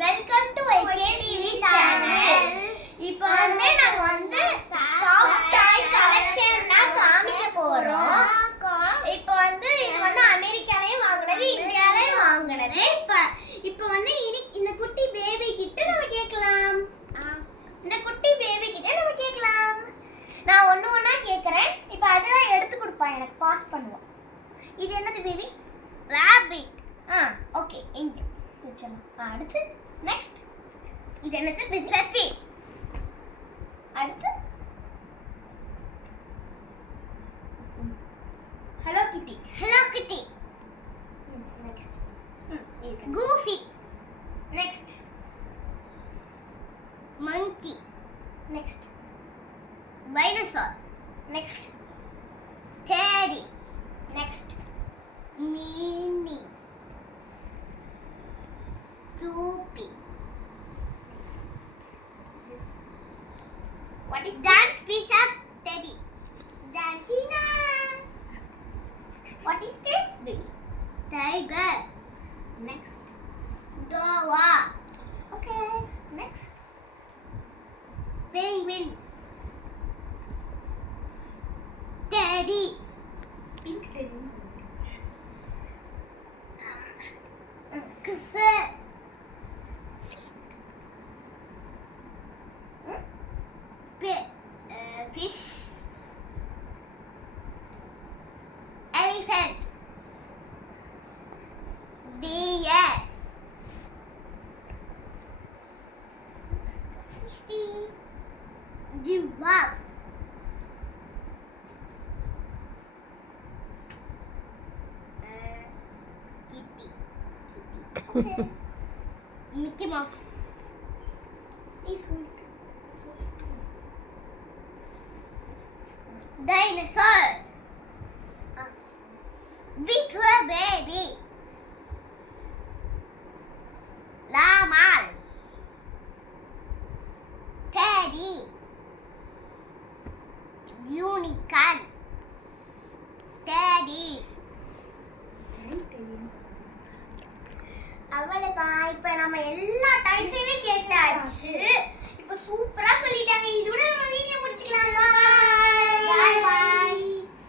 Welcome to YKTV channel. இப்போ நாங்க சாஃப்ட் டாய் கலெக்ஷன்லாம் காமிக்க போறோம். இப்போ இது அமெரிக்காலயும் வாங்குனது, இந்தியாலயும் வாங்குனது. இப்போ இந்த குட்டி பேபி கிட்ட நம்ம கேட்கலாம். நான் ஒண்ணா கேக்குறேன். இப்போ அதெல்லாம் எடுத்து கொடுப்பா, எனக்கு பாஸ் பண்ணுவோம். இது என்னது பேபி? ராபிட். ஓகே, இங்க வச்சலாம். அடுத்து நெக்ஸ்ட் இது என்னது? பிஸ்லப்பி. அடுத்து hello kitty. Next Goofy. Next monkey. Next dinosaur. Next teddy. Next Minnie. Goopy. What is dance piece of teddy? Dantina. What is this baby? Tiger. Next Dowa. Okay. Next penguin. Teddy. Pink teddy. Fish. Elephant. Deer. Giraffe. Kitty. Okay. Mickey Mouse. He's sweet. Dinosaur. Big baby. Llama. Teddy. Unicorn. Teddy. அவ்வளவுதான். இப்ப நம்ம எல்லா டைஸையுமே கேட்டாச்சு. இப்ப சூப்பரா சொல்லிட்டாங்க. இதோட நம்ம வீடியோ முடிச்சுக்கலாம். பாய் பாய்.